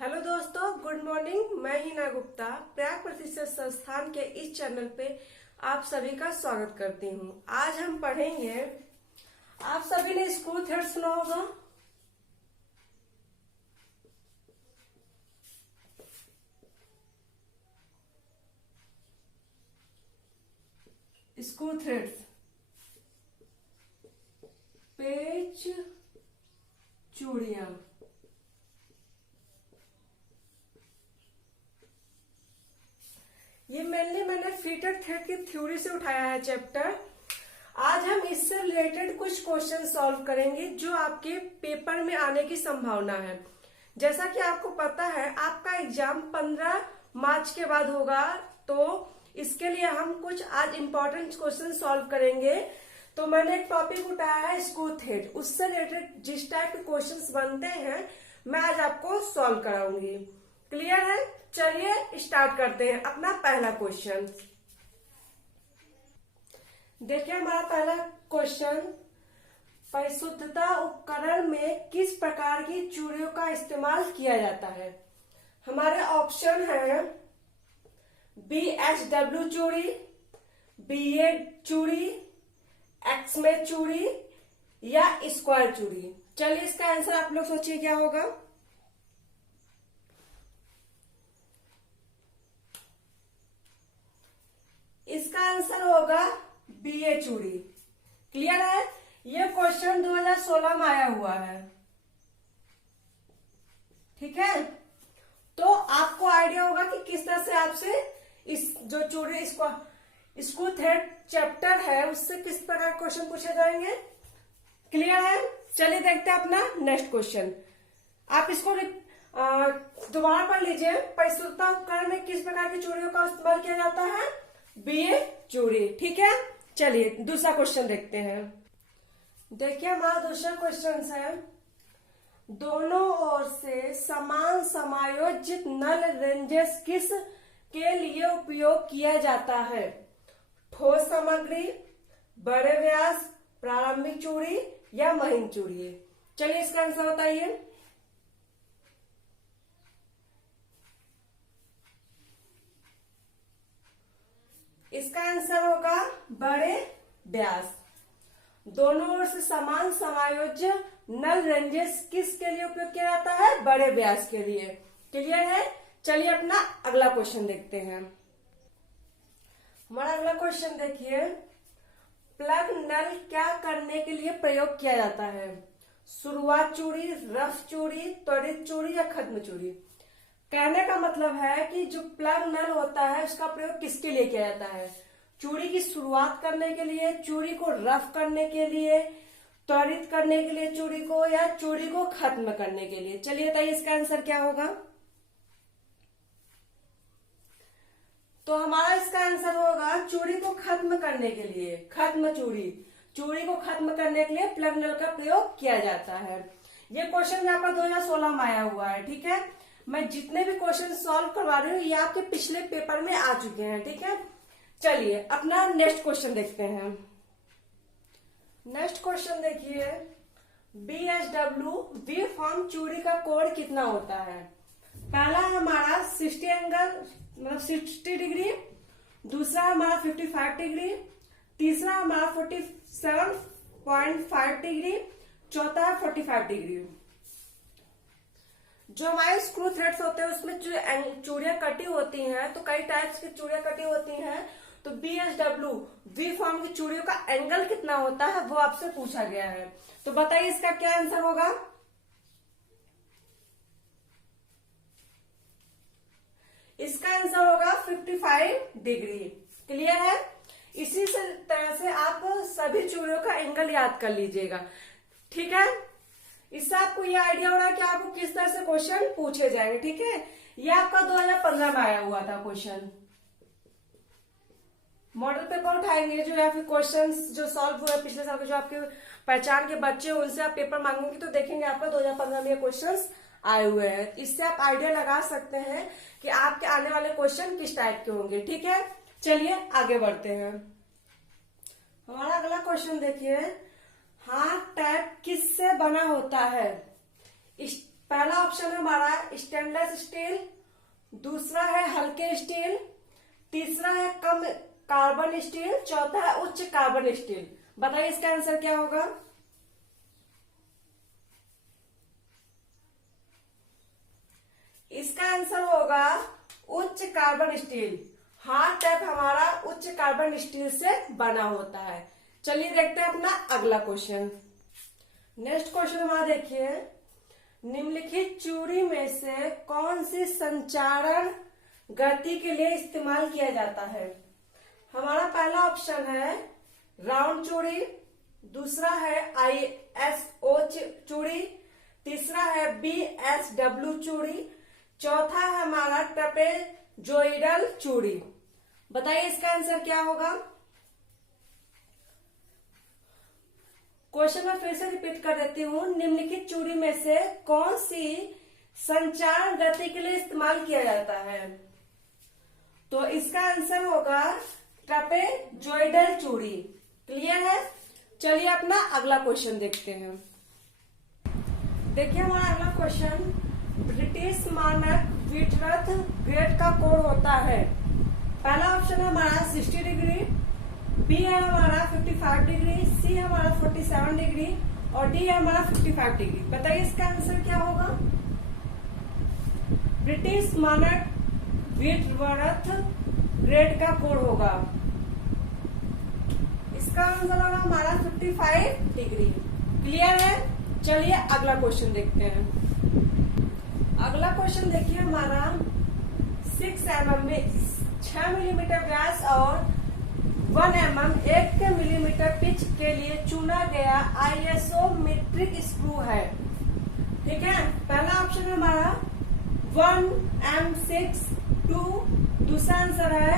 Hello दोस्तों, good morning. मैं हिना गुप्ता प्रयाग प्रतिष्ठित संस्थान के इस चैनल पे आप सभी का स्वागत करती हूँ। आज हम पढ़ेंगे, आप सभी ने स्कूल थ्रेड सुना होगा। स्क्रू थ्रेड्स, पेच, चूड़ियां। ये मेनली मैंने फिटेड थ्रेड की थ्योरी से उठाया है चैप्टर। आज हम इससे रिलेटेड कुछ क्वेश्चन सॉल्व करेंगे जो आपके पेपर में आने की संभावना है। जैसा कि आपको पता है, आपका एग्जाम 15 मार्च के बाद होगा, तो इसके लिए हम कुछ आज इम्पोर्टेंट क्वेश्चन सॉल्व करेंगे। तो मैंने एक टॉपिक उठाया है स्क्रू थ्रेड, उससे रिलेटेड जिस टाइप के क्वेश्चंस बनते हैं मैं आज आपको सॉल्व कराऊंगी। क्लियर है? चलिए स्टार्ट करते हैं अपना पहला क्वेश्चन। देखिए हमारा पहला क्वेश्चन, परिशुद्धता उपकरण में किस प्रकार की चूड़ियों का इस्तेमाल किया जाता है। हमारे ऑप्शन है BHW चूड़ी, BA चूड़ी, एक्समे चूड़ी या स्क्वायर चूड़ी। चलिए इसका आंसर आप लोग सोचिए क्या होगा। इसका आंसर होगा BA चूड़ी। क्लियर है? ये क्वेश्चन 2016 में आया हुआ है। ठीक है, तो आपको आइडिया होगा कि किस तरह से आपसे इस जो चूड़ी स्क्रू थ्रेड चैप्टर है उससे किस प्रकार क्वेश्चन पूछे जाएंगे। क्लियर है? चलिए देखते हैं अपना नेक्स्ट क्वेश्चन। आप इसको दोबारा पढ़ लीजिए। परिशुद्धता उपकरण में किस प्रकार की चूड़ियों का इस्तेमाल किया जाता है। BA चूड़ी। ठीक है, चलिए दूसरा क्वेश्चन देखते हैं। देखिए हमारा दूसरा क्वेश्चन है, दोनों ओर से समान समायोजित नल रेंजेस किस के लिए उपयोग किया जाता है। ठोस सामग्री, बड़े व्यास, प्रारंभिक चूड़ी या महीन चूड़ी। चलिए इसका आंसर बताइए। इसका आंसर होगा बड़े व्यास। दोनों ओर से समान समायोज्य नल रेंजेस किसके लिए उपयोग किया जाता है। बड़े व्यास के लिए। क्लियर है? चलिए अपना अगला क्वेश्चन देखते हैं। हमारा अगला क्वेश्चन देखिए, प्लग नल क्या करने के लिए प्रयोग किया जाता है। शुरुआत चूड़ी, रफ चूड़ी, त्वरित चूड़ी या खत्म चूड़ी। कहने का मतलब है कि जो प्लग नल होता है उसका प्रयोग किसके लिए किया जाता है। चूड़ी की शुरुआत करने के लिए, चूड़ी को रफ करने के लिए, त्वरित करने के लिए चूड़ी को, या चूड़ी को खत्म करने के लिए। चलिए बताइए इसका आंसर क्या होगा। तो हमारा इसका आंसर होगा चूड़ी को खत्म करने के लिए। खत्म चूड़ी, चूड़ी को खत्म करने के लिए प्लग नल का प्रयोग किया जाता है। ये क्वेश्चन यहाँ पर 2016 में आया हुआ है। ठीक है, मैं जितने भी क्वेश्चन सॉल्व करवा रही हूँ ये आपके पिछले पेपर में आ चुके हैं। ठीक है, चलिए अपना नेक्स्ट क्वेश्चन देखते हैं। नेक्स्ट क्वेश्चन देखिए, BHW वी फॉर्म चूड़ी का कोण कितना होता है। पहला हमारा 60 एंगल मतलब 60 डिग्री, दूसरा हमारा 55 डिग्री, तीसरा हमारा 47.5 डिग्री, चौथा 45 डिग्री। जो हमारे स्क्रू थ्रेड्स होते हैं उसमें चूड़ियां कटी होती हैं, तो कई टाइप्स की चूड़ियां कटी होती हैं। तो BHW वी फॉर्म की चूड़ियों का एंगल कितना होता है वो आपसे पूछा गया है। तो बताइए इसका क्या आंसर होगा। इसका आंसर होगा 55 डिग्री। क्लियर है? इसी तरह से आप सभी चूड़ियों का एंगल याद कर लीजिएगा। ठीक है, इससे आपको ये आइडिया हो रहा है कि आपको किस तरह से क्वेश्चन पूछे जाएंगे। ठीक है, ये आपका 2015 में आया हुआ था क्वेश्चन। मॉडल पेपर उठाएंगे जो, या फिर क्वेश्चंस जो सॉल्व हुए पिछले साल के, जो आपके पहचान के बच्चे उनसे आप पेपर मांगेंगे तो देखेंगे आपका 2015 में ये क्वेश्चंस आए हुए हैं। इससे आप आइडिया लगा सकते हैं कि आपके आने वाले क्वेश्चन किस टाइप के होंगे। ठीक है, चलिए आगे बढ़ते हैं। हमारा अगला क्वेश्चन देखिए, हाथ टैप किससे बना होता है। पहला ऑप्शन है हमारा स्टेनलेस स्टील, दूसरा है हल्के स्टील, तीसरा है कम कार्बन स्टील, चौथा है उच्च कार्बन स्टील। बताइए इसका आंसर क्या होगा। इसका आंसर होगा उच्च कार्बन स्टील। हार्ड टैप हमारा उच्च कार्बन स्टील से बना होता है। चलिए देखते हैं अपना अगला क्वेश्चन। नेक्स्ट क्वेश्चन हमारा देखिए, निम्नलिखित चूड़ी में से कौन सी संचारण गति के लिए इस्तेमाल किया जाता है। हमारा पहला ऑप्शन है राउंड चूड़ी, दूसरा है ISO चूड़ी, तीसरा है BSW चूड़ी, चौथा है हमारा ट्रेपेजोइडल चूड़ी। बताइए इसका आंसर क्या होगा। क्वेश्चन मैं फिर से रिपीट कर देती हूँ, निम्नलिखित चूड़ी में से कौन सी संचारण गति के लिए इस्तेमाल किया जाता है। तो इसका आंसर होगा ट्रेपेजोइडल चूड़ी। क्लियर है। चलिए अपना अगला क्वेश्चन देखते हैं। देखिए हमारा अगला क्वेश्चन, ब्रिटिश मानक व्हिटवर्थ ग्रेड का कोण होता है। पहला ऑप्शन है हमारा 60 डिग्री, बी है हमारा 55 डिग्री, सी है हमारा 47 डिग्री और डी है हमारा 55 डिग्री। बताइए इसका आंसर क्या होगा। ब्रिटिश मानक व्हिटवर्थ ग्रेड का कोण होगा, इसका आंसर होगा हमारा 55 डिग्री। क्लियर है। चलिए अगला क्वेश्चन देखते हैं। अगला क्वेश्चन देखिए हमारा 6 mm में 6 मिलीमीटर व्यास और 1 mm 1 मिलीमीटर पिच के लिए चुना गया ISO मीट्रिक स्क्रू है। ठीक है। पहला ऑप्शन है हमारा 1M6 2, दूसरा आंसर है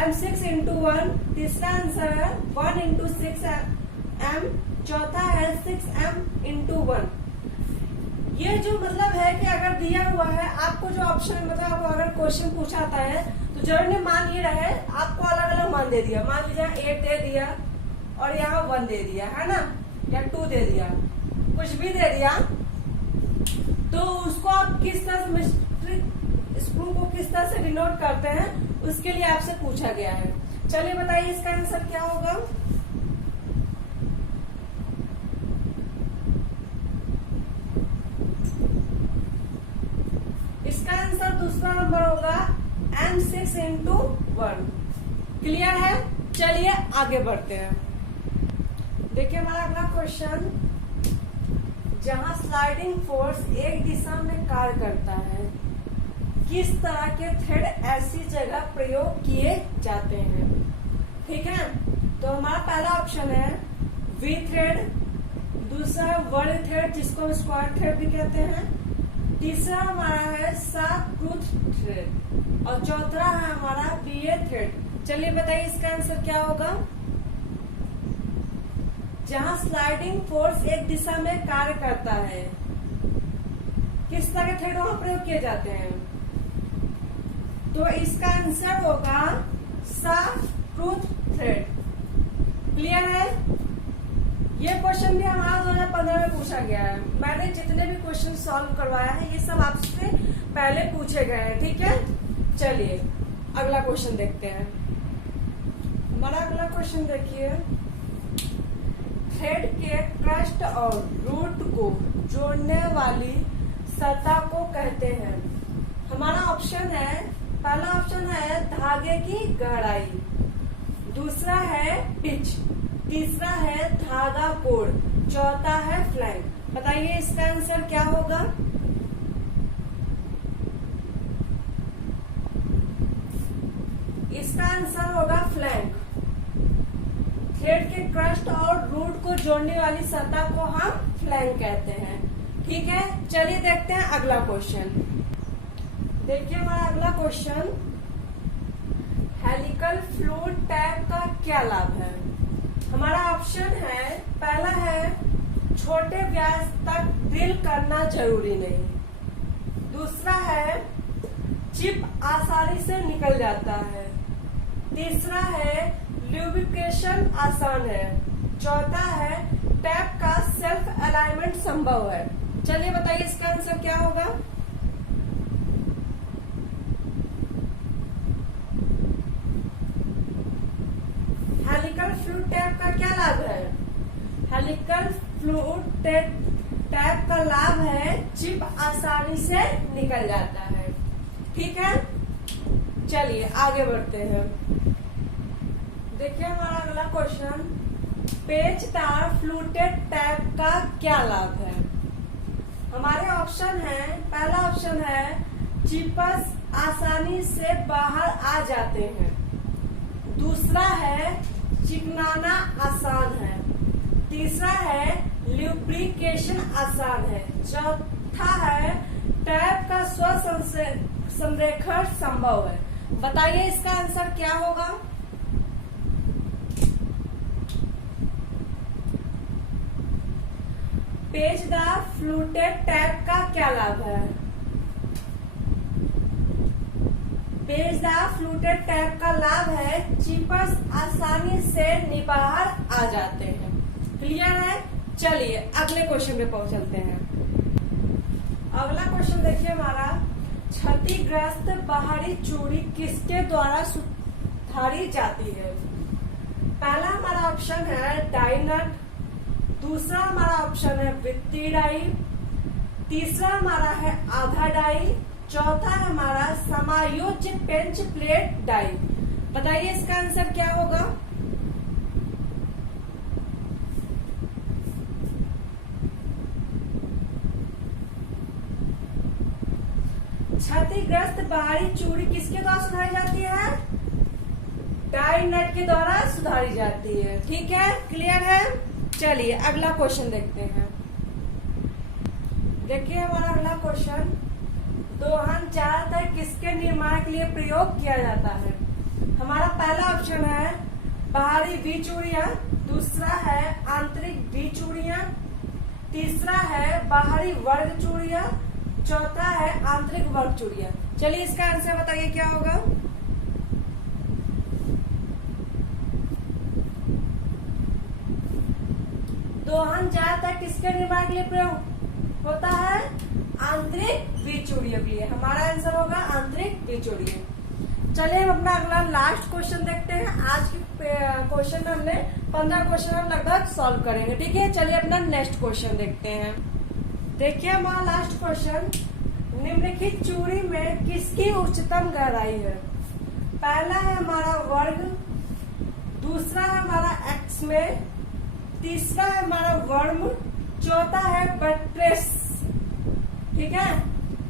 M6 into 1, तीसरा आंसर है 1 into 6M, चौथा है 6M into 1। ये जो मतलब है कि अगर दिया हुआ है आपको जो ऑप्शन मतलब अगर क्वेश्चन पूछाता है तो जरूर मान ये रहे आपको अलग अलग मान दे दिया। मान लीजिए 8 दे दिया और यहाँ 1 दे दिया है ना, या 2 दे दिया, कुछ भी दे दिया, तो उसको आप किस तरह से मीट्रिक स्क्रू को किस तरह से डिनोट करते हैं उसके लिए आपसे पूछा गया है। चलिए बताइए इसका आंसर क्या होगा। इसका आंसर दूसरा नंबर होगा M6 into 1। क्लियर है। चलिए आगे बढ़ते हैं। देखिए हमारा अगला क्वेश्चन, जहां स्लाइडिंग फोर्स एक दिशा में कार्य करता है, किस तरह के थ्रेड ऐसी जगह प्रयोग किए जाते हैं। ठीक है। तो हमारा पहला ऑप्शन है V थ्रेड, दूसरा वर्ड थ्रेड जिसको हम स्क्वायर थ्रेड भी कहते हैं, तीसरा हमारा है शार्पटूथ थ्रेड और चौथा है हमारा BA थ्रेड। चलिए बताइए इसका आंसर क्या होगा। जहां स्लाइडिंग फोर्स एक दिशा में कार्य करता है, किस तरह के थ्रेड वहां प्रयोग किए जाते हैं। तो इसका आंसर होगा शार्पटूथ थ्रेड। क्लियर है। ये क्वेश्चन भी हमारा 2015 में पूछा गया है। मैंने जितने भी क्वेश्चन सॉल्व करवाया है ये सब आपसे पहले पूछे गए हैं। ठीक है। चलिए अगला क्वेश्चन देखते हैं। हमारा अगला क्वेश्चन देखिए, थ्रेड के क्रस्ट और रूट को जोड़ने वाली सतह को कहते हैं। हमारा ऑप्शन है, पहला ऑप्शन है धागे की गहराई, दूसरा है पिच, तीसरा है धागा कोण, चौथा है फ्लैंक। बताइए इसका आंसर क्या होगा। इसका आंसर होगा फ्लैंक। थ्रेड के क्रस्ट और रूट को जोड़ने वाली सतह को हम फ्लैंक कहते हैं। ठीक है। चलिए देखते हैं अगला क्वेश्चन। देखिए हमारा अगला क्वेश्चन, हेलिकल फ्लूइड टैप का क्या लाभ है। हमारा ऑप्शन है, पहला है छोटे व्यास तक ड्रिल करना जरूरी नहीं, दूसरा है चिप आसानी से निकल जाता है, तीसरा है ल्यूब्रिकेशन आसान है, चौथा है टैप का सेल्फ अलाइनमेंट संभव है। चलिए बताइए इसका आंसर क्या होगा। हेलिकल फ्लूइड टैप का क्या लाभ है? हेलिकल फ्लूइड टैप का लाभ है चिप आसानी से निकल जाता है। ठीक है, चलिए आगे बढ़ते हैं। देखिए हमारा अगला क्वेश्चन, पेचदार फ्लूटेड टैप का क्या लाभ है? हमारे ऑप्शन है, पहला ऑप्शन है चिप्स आसानी से बाहर आ जाते हैं, दूसरा है चिकनाना आसान है, तीसरा है ल्यूब्रिकेशन आसान है, चौथा है टैप का स्व संरेखण संभव है। बताइए इसका आंसर क्या होगा। पेचदार फ्लूटेड टैप का क्या लाभ है? पेचदार फ्लूटेड टैप का लाभ है चिप्स आसानी से बाहर आ जाते हैं। क्लियर है? चलिए अगले क्वेश्चन पे चलते हैं। अगला क्वेश्चन देखिए हमारा, क्षतिग्रस्त बाहरी चूड़ी किसके द्वारा सुधारी जाती है? पहला हमारा ऑप्शन है डाई नट, दूसरा हमारा ऑप्शन है वृत्तीय डाई, तीसरा हमारा है आधा डाई, चौथा हमारा समायोज्य पेंच प्लेट डाई। बताइए इसका आंसर क्या होगा। क्षतिग्रस्त बाहरी चूड़ी किसके द्वारा सुधारी जाती है? डाई नट के द्वारा सुधारी जाती है। ठीक है, क्लियर है? चलिए अगला क्वेश्चन देखते हैं। देखिए हमारा अगला क्वेश्चन, दोहन ज्यादातर किसके निर्माण के लिए प्रयोग किया जाता है? हमारा पहला ऑप्शन है बाहरी वी चूड़ियां, दूसरा है आंतरिक वी चूड़ियां, तीसरा है बाहरी वर्ग चूड़ियां, चौथा है आंतरिक वर्ग चूड़ियां। चलिए इसका आंसर बताइए क्या होगा। दोहन ज्यादातर किसके निर्माण के लिए प्रयोग होता है? आंतरिक द्विचूड़ियों के लिए। हमारा आंसर होगा आंतरिक द्विचूड़ियों। चलिए हम अपना अगला लास्ट क्वेश्चन देखते हैं। आज के क्वेश्चन में हमने 15 क्वेश्चन हम लगभग सॉल्व करेंगे। ठीक है, चलिए अपना नेक्स्ट क्वेश्चन देखते हैं। देखिए हमारा लास्ट क्वेश्चन, निम्नलिखित चूड़ी में किसकी उच्चतम गहराई है? पहला है हमारा वर्ग, दूसरा है हमारा एक्स में, तीसरा है हमारा वर्म, चौथा है बट्रेस। ठीक है,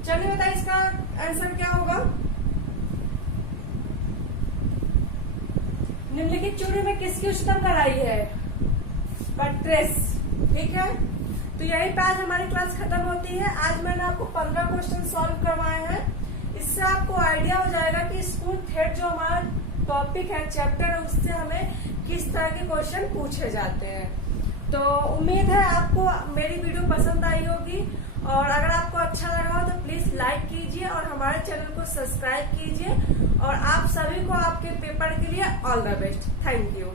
चलिए बताइए इसका आंसर क्या होगा। निम्नलिखित चूड़ी में किसकी उच्चतम गहराई है? बट्रेस। ठीक है, तो यही पे आज हमारी क्लास खत्म होती है। आज मैंने आपको 15 क्वेश्चन सॉल्व करवाए हैं। इससे आपको आइडिया हो जाएगा कि स्कूल थ्रेड जो हमारा टॉपिक है, चैप्टर है, उससे हमें किस तरह के क्वेश्चन पूछे जाते हैं। तो उम्मीद है आपको मेरी वीडियो पसंद आई होगी, और अगर आपको अच्छा लगा हो तो प्लीज लाइक कीजिए और हमारे चैनल को सब्सक्राइब कीजिए। और आप सभी को आपके पेपर के लिए all the best. Thank you.